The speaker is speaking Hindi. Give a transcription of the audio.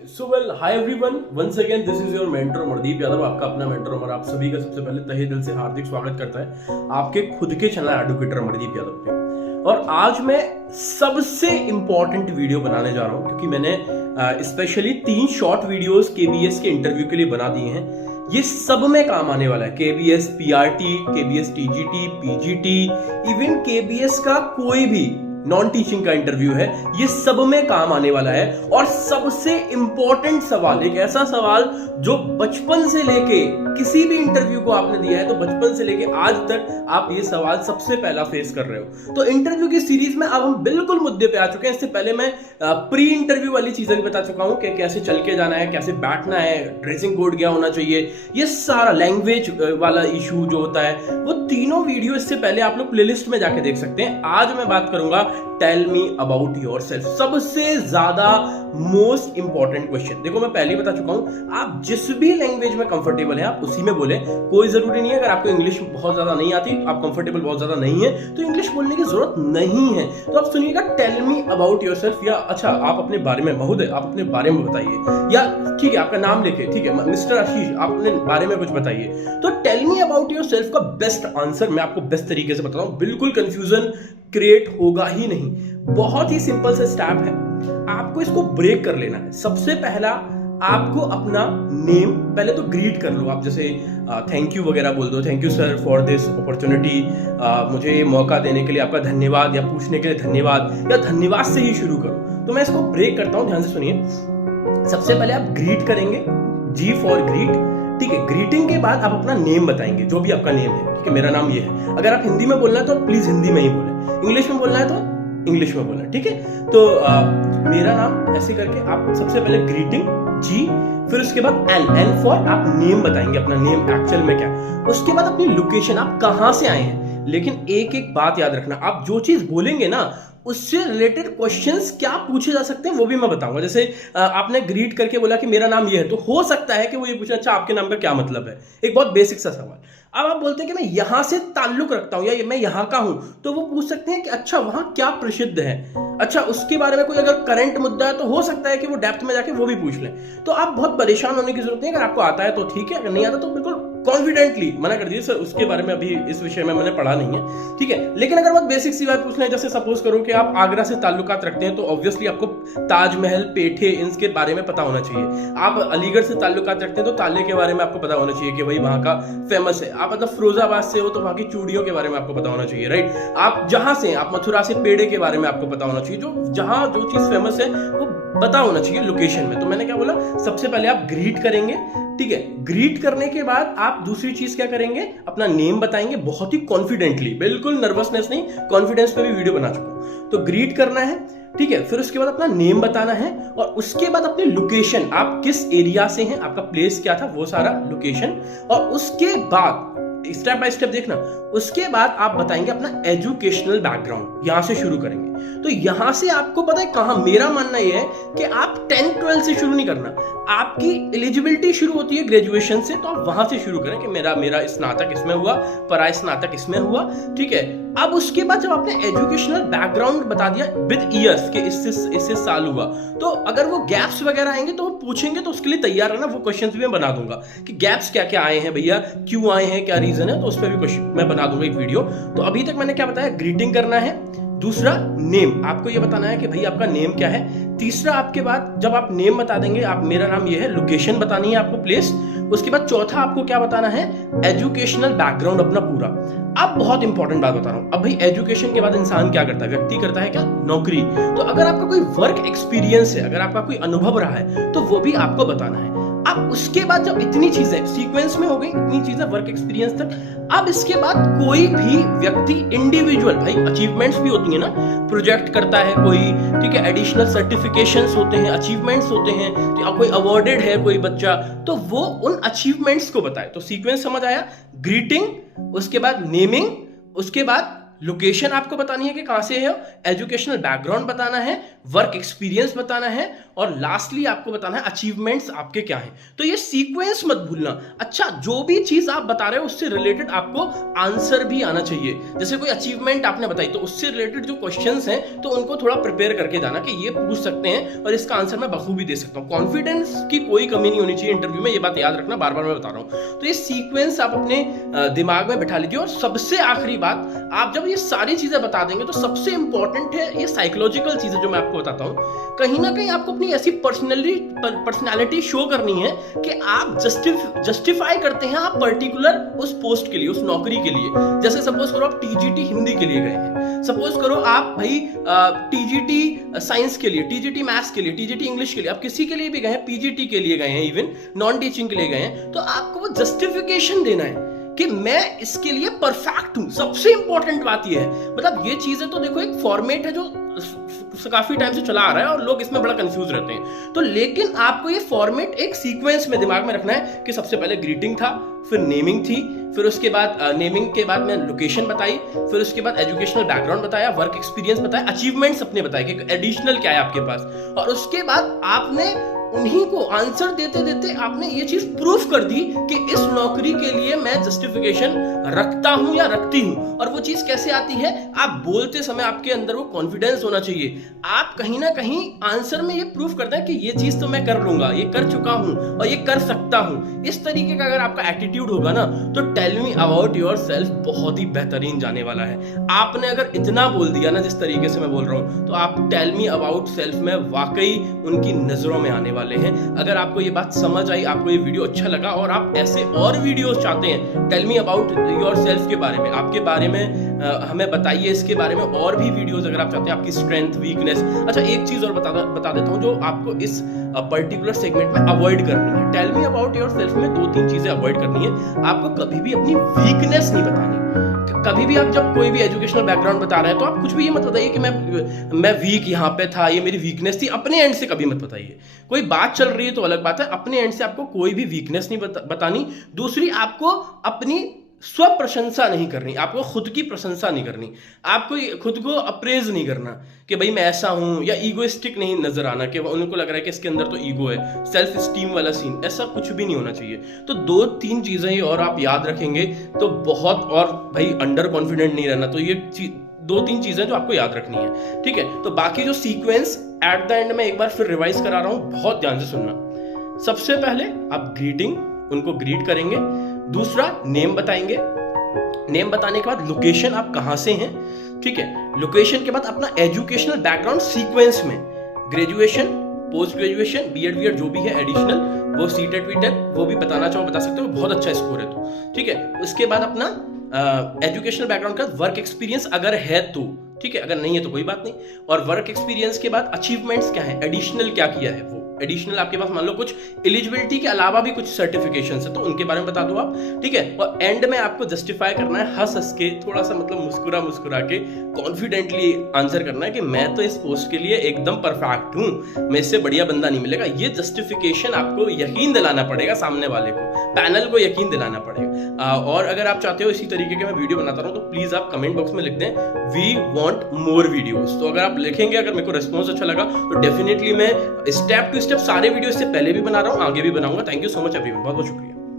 So well hi everyone, once again this is your mentor Amardeep Yadav, आपका अपना मेंटर अमर आप सभी का सबसे पहले तहे दिल से हार्दिक स्वागत करता है आपके खुद के चैनल एडवोकेटर अमरदीप यादव पे। और आज मैं सबसे इंपॉर्टेंट वीडियो बनाने जा रहा हूं क्योंकि मैंने स्पेशली 3 शॉर्ट वीडियोस केबीएस के इंटरव्यू के लिए बना दिए हैं। ये सब में काम आने वाला है, KBS PRT, KBS TGT, PGT, even KBS का कोई भी नॉन टीचिंग का इंटरव्यू है, ये सब में काम आने वाला है। और सबसे इंपॉर्टेंट सवाल, एक ऐसा सवाल जो बचपन से लेके किसी भी इंटरव्यू को आपने दिया है तो बचपन से लेके आज तक आप ये सवाल सबसे पहला फेस कर रहे हो। तो इंटरव्यू की सीरीज में अब हम बिल्कुल मुद्दे पे आ चुके हैं। इससे पहले मैं प्री इंटरव्यू वाली चीजें भी बता चुका हूं कि कैसे चल के जाना है, कैसे बैठना है, ड्रेसिंग कोड क्या होना चाहिए, ये सारा लैंग्वेज वाला इशू जो होता है, वो तीनों वीडियो इससे पहले आप लोग प्लेलिस्ट में जाके देख सकते हैं। आज मैं बात करूंगा टेल मी अबाउट योरसेल्फ, सबसे ज्यादा मोस्ट इंपॉर्टेंट क्वेश्चन। देखो मैं पहले ही बता चुका हूं, आप जिस भी लैंग्वेज में कंफर्टेबल है आप उसी में बोले, कोई जरूरी नहीं है। अगर आपको इंग्लिश बहुत ज्यादा नहीं आती, आप कंफर्टेबल बहुत ज्यादा नहीं है तो इंग्लिश बोलने की जरूरत नहीं है। तो आप सुनिएगा टेल मी अबाउट योरसेल्फ, या अच्छा आप अपने बारे में, महोदय आप अपने बारे में बताइए, या ठीक है आपका नाम लेके, ठीक है मिस्टर आशीष आप अपने बारे में कुछ बताइए। तो टेल मी अबाउट योरसेल्फ का बेस्ट आंसर मैं आपको बेस्ट तरीके से बताता हूं, बिल्कुल कंफ्यूजन क्रिएट होगा ही नहीं। बहुत ही सिंपल सा स्टेप है, आपको इसको ब्रेक कर लेना है। सबसे पहला आपको अपना नेम पहले तो ग्रीट कर लो, आप जैसे थैंक यू वगैरह बोल दो, thank you sir for this opportunity, मुझे ये मौका देने के लिए आपका धन्यवाद, या पूछने के लिए धन्यवाद, या धन्यवाद से ही शुरू करो। तो मैं इसको ब्रेक करता हूं, ध्यान से सुनिए। सबसे पहले आप ग्रीट करेंगे, जी फॉर ग्रीट, ठीक है। ग्रीटिंग के बाद आप अपना नेम बताएंगे, जो भी आपका नेम है, ठीक है मेरा नाम ये है। अगर आप हिंदी में बोलना है तो प्लीज हिंदी में ही बोले, इंग्लिश में बोलना है तो इंग्लिश में बोलना, ठीक है। तो मेरा नाम ऐसे करके आप सबसे पहले ग्रीटिंग, जी, फिर उसके बाद एन फॉर आप नेम बताएंगे, अपना नेम एक्चुअल में क्या। उसके बाद अपनी लोकेशन, आप कहां से आए हैं। लेकिन एक एक बात याद रखना, आप जो चीज बोलेंगे ना उससे रिलेटेड क्वेश्चंस क्या पूछे जा सकते हैं वो भी मैं बताऊंगा। जैसे आपने ग्रीट करके बोला कि मेरा नाम ये है, तो हो सकता है कि वो ये पूछे अच्छा आपके नाम का क्या मतलब है, एक बहुत बेसिक सा सवाल। अब आप बोलते हैं कि मैं यहां से ताल्लुक रखता हूं या मैं यहां का हूं, तो वो पूछ सकते हैं कि अच्छा वहां क्या प्रसिद्ध है, अच्छा उसके बारे में कोई अगर करंट मुद्दा है तो हो सकता है कि वो डेप्थ में जाके वो भी पूछ लें। तो आप बहुत परेशान होने की जरूरत नहीं है, अगर आपको आता है तो ठीक है, अगर नहीं आता तो बिल्कुल कॉन्फिडेंटली मना कर दीजिए, सर उसके बारे में अभी इस विषय में मैंने पढ़ा नहीं है, ठीक है। लेकिन अगर बहुत बेसिक सी बात पूछना है, जैसे सपोज करो कि आप आगरा से ताल्लुकात रखते हैं, तो ऑब्वियसली आपको ताजमहल, पेठे, इनके बारे में पता होना चाहिए। आप अलीगढ़ से ताल्लुकात रखते हैं तो ताले के बारे में आपको पता होना चाहिए कि भाई वहां का फेमस है। आप मतलब फिरोजाबाद से हो तो वहां की चूड़ियों के बारे में आपको पता होना चाहिए, राइट। आप जहां से, आप मथुरा से, पेड़े के बारे में आपको पता होना चाहिए, जो जहां जो चीज फेमस है वो पता होना चाहिए लोकेशन में। तो मैंने क्या बोला, सबसे पहले आप ग्रीट करेंगे, ठीक है। ग्रीट करने के बाद आप दूसरी चीज क्या करेंगे, अपना नेम बताएंगे बहुत ही कॉन्फिडेंटली, बिल्कुल नर्वसनेस नहीं, कॉन्फिडेंस पे भी वीडियो बना चुका हूं। तो ग्रीट करना है, ठीक है। फिर उसके बाद अपना नेम बताना है, और उसके बाद अपनी लोकेशन, आप किस एरिया से हैं, आपका प्लेस क्या था, वो सारा लोकेशन। और उसके बाद स्टेप बाय स्टेप देखना, उसके बाद आप बताएंगे अपना एजुकेशनल बैकग्राउंड, यहां से शुरू करेंगे। तो यहां से आपको पता है कहां, मेरा मानना यह है कि आप 10-12 से शुरू नहीं करना, आपकी एलिजिबिलिटी शुरू होती है ग्रेजुएशन से, तो आप वहां से शुरू करें कि मेरा स्नातक इसमें हुआ, पराय स्नातक इसमें हुआ, ठीक है। अब उसके बाद जब आपने एजुकेशनल बैकग्राउंड बता दिया विद ईयर्स के इससे साल हुआ, तो अगर वो गैप्स वगैरह आएंगे तो वो पूछेंगे, तो उसके लिए तैयार रहना। वो क्वेश्चंस भी मैं बना दूंगा कि गैप्स क्या क्या आए हैं भैया, क्यों आए हैं, क्या रीजन है, तो उस पर भी क्वेश्चन मैं बना दूंगा एक वीडियो। तो अभी तक मैंने क्या बताया, ग्रीटिंग करना है, दूसरा नेम, आपको ये बताना है कि भाई आपका नेम क्या है। तीसरा, आपके बाद जब आप नेम बता देंगे, आप मेरा नाम ये है, लोकेशन बतानी है आपको, प्लेस। उसके बाद चौथा आपको क्या बताना है, एजुकेशनल बैकग्राउंड अपना पूरा। अब बहुत इंपॉर्टेंट बात बता रहा हूं, अब भाई एजुकेशन के बाद इंसान क्या करता है, व्यक्ति करता है क्या, नौकरी। तो अगर आपका कोई वर्क एक्सपीरियंस है, अगर आपका कोई अनुभव रहा है, तो वो भी आपको बताना है। अब उसके बाद जब इतनी चीजें सीक्वेंस में हो गई, इतनी चीजें वर्क एक्सपीरियंस तक, अब इसके बाद कोई भी व्यक्ति इंडिविजुअल, भाई अचीवमेंट्स भी होती है ना, प्रोजेक्ट करता है कोई, ठीक है, एडिशनल सर्टिफिकेशंस होते हैं, अचीवमेंट्स होते हैं, तो कोई अवार्डेड है कोई बच्चा, तो वो उन अचीवमेंट्स को बताए। तो सीक्वेंस समझ आया, ग्रीटिंग, उसके बाद नेमिंग, उसके बाद लोकेशन आपको बतानी है कि कहां से है, एजुकेशनल बैकग्राउंड बताना है, वर्क एक्सपीरियंस बताना है, और लास्टली आपको बताना है अचीवमेंट्स आपके क्या हैं। तो ये सीक्वेंस मत भूलना। अच्छा, जो भी चीज आप बता रहे हो उससे रिलेटेड आपको आंसर भी आना चाहिए। जैसे कोई अचीवमेंट आपने बताई तो उससे रिलेटेड जो क्वेश्चंस हैं तो उनको थोड़ा प्रिपेयर करके जाना कि ये पूछ सकते हैं और इसका आंसर मैं बखूबी दे सकता हूं। कॉन्फिडेंस की कोई कमी नहीं होनी चाहिए इंटरव्यू में, ये बात याद रखना, बार बार मैं बता रहा हूं। तो ये सीक्वेंस आप अपने दिमाग में बिठा लीजिए। और सबसे आखिरी बात, आप जब ये सारी चीजें बता देंगे तो सबसे इंपॉर्टेंट है ये साइकोलॉजिकल चीजें जो मैं आपको बताता हूं। कहीं ना कहीं आपको अपनी ऐसी पर्सनालिटी शो करनी है कि आप जस्टिफाई करते हैं आप पर्टिकुलर उस पोस्ट के लिए, उस नौकरी के लिए। जैसे सपोज करो आप टीजीटी हिंदी के लिए गए हैं, सपोज करो आप भाई टीजीटी साइंस के लिए, टीजीटी मैथ्स के लिए, टीजीटी इंग्लिश के लिए, आप किसी के लिए भी गए हैं, पीजीटी के लिए गए हैं, इवन नॉन टीचिंग के लिए गए हैं, तो आपको वो जस्टिफिकेशन देना है कि मैं इसके लिए परफेक्ट हूं। सबसे इंपॉर्टेंट बात यह है, मतलब ये चीजें तो देखो एक फॉर्मेट है जो काफी टाइम से चला आ रहा है और लोग इसमें बड़ा कंफ्यूज रहते हैं। तो लेकिन आपको ये फॉर्मेट एक सीक्वेंस में दिमाग में रखना है कि सबसे पहले ग्रीटिंग था, फिर नेमिंग थी, फिर उसके बाद नेमिंग के बाद मैं लोकेशन बताई, फिर उसके बाद एजुकेशनल बैकग्राउंड बताया, वर्क एक्सपीरियंस बताया, अचीवमेंट्स अपने बताए कि एडिशनल क्या है आपके पास, और उसके बाद आपने उन्हीं को आंसर देते देते आपने ये चीज प्रूफ कर दी कि इस नौकरी के लिए मैं जस्टिफिकेशन रखता हूं या रखती हूं। और वो चीज कैसे आती है, आप बोलते समय आपके अंदर वो कॉन्फिडेंस होना चाहिए। आप कहीं ना कहीं आंसर में ये प्रूफ करते हैं कि ये चीज तो मैं कर लूंगा, ये कर चुका हूं और ये कर सकता हूं। इस तरीके का अगर आपका एटीट्यूड होगा ना तो tell me about yourself बहुत ही बेहतरीन जाने वाला है। आपने अगर इतना बोल दिया ना जिस तरीके से मैं बोल रहा हूं, तो आप टेल मी अबाउट सेल्फ में वाकई उनकी नजरों में आने वाले हैं। अगर आपको ये बात समझ आई, आपको ये वीडियो अच्छा लगा और आप ऐसे और वीडियोस चाहते हैं tell me about yourself के बारे में, आपके बारे में हमें बताइए, इसके बारे में और भी वीडियोस अगर आप चाहते हैं, आपकी स्ट्रेंथ, वीकनेस। अच्छा, एक चीज और बता देता हूं जो आपको इस पर्टिकुलर सेगमेंट में अवॉइड करनी है। Tell me about yourself में 2-3 चीजें अवॉइड करनी है। आपको कभी भी अपनी वीकनेस नहीं बतानी। कभी भी आप जब कोई भी एजुकेशनल बैकग्राउंड बता रहे हैं तो आप कुछ भी ये मत बताइए कि मैं वीक यहाँ पे था, ये मेरी वीकनेस थी। अपने एंड से कभी मत बताइए। कोई बात चल रही है तो अलग बात है, अपने एंड से आपको कोई भी वीकनेस नहीं बतानी। दूसरी, आपको अपनी स्व प्रशंसा नहीं करनी, आपको खुद की प्रशंसा नहीं करनी, आपको खुद को अप्रेज नहीं करना कि भाई मैं ऐसा हूं, या ईगोइस्टिक नहीं नजर आना कि उनको लग रहा है कि इसके अंदर तो ईगो है, सेल्फ स्टीम वाला सीन, ऐसा कुछ भी नहीं होना चाहिए। तो 2-3 चीजें ही और आप याद रखेंगे तो बहुत, और भाई अंडर कॉन्फिडेंट नहीं रहना। तो ये 2-3 चीजें जो आपको याद रखनी है, ठीक है। तो बाकी जो सीक्वेंस एट द एंड में एक बार फिर रिवाइज करा रहा हूं, बहुत ध्यान से सुनना। सबसे पहले आप ग्रीटिंग, उनको ग्रीट करेंगे। दूसरा, नेम बताएंगे। नेम बताने के बाद लोकेशन, आप कहां से हैं, ठीक है। लोकेशन के बाद अपना एजुकेशनल बैकग्राउंड सीक्वेंस में, ग्रेजुएशन, पोस्ट ग्रेजुएशन, बीएड जो भी है एडिशनल, वो सीटेट वीटेट वो भी बताना चाहो बता सकते हो, बहुत अच्छा स्कोर है तो, ठीक है। उसके बाद अपना एजुकेशनल बैकग्राउंड का वर्क एक्सपीरियंस अगर है तो, ठीक है, अगर नहीं है तो कोई बात नहीं। और वर्क एक्सपीरियंस के बाद अचीवमेंट्स क्या है, एडिशनल क्या किया है, वो एडिशनल आपके पास मान लो कुछ एलिजिबिलिटी के अलावा भी कुछ सर्टिफिकेशंस है तो उनके बारे में बता दो आप, ठीक है। और एंड में आपको जस्टिफाई करना है हंस हंस के, थोड़ा सा मतलब मुस्कुरा के कॉन्फिडेंटली आंसर करना है कि मैं तो इस पोस्ट के लिए एकदम परफेक्ट हूं, मैं इससे बढ़िया बंदा नहीं मिलेगा। ये जस्टिफिकेशन आपको यकीन दिलाना पड़ेगा, सामने वाले को, पैनल को यकीन दिलाना पड़ेगा। और अगर आप चाहते हो इसी तरीके के मैं वीडियो बनाता रहूं तो प्लीज आप कमेंट बॉक्स में लिख दें वी वांट मोर वीडियोस। तो अगर आप लिखेंगे, अगर मेरे को रिस्पॉन्स अच्छा लगा तो डेफिनेटली मैं स्टेप टू स्टेप सारे वीडियो इससे पहले भी बना रहा हूं, आगे भी बनाऊंगा। Thank you so much everyone, बहुत बहुत शुक्रिया।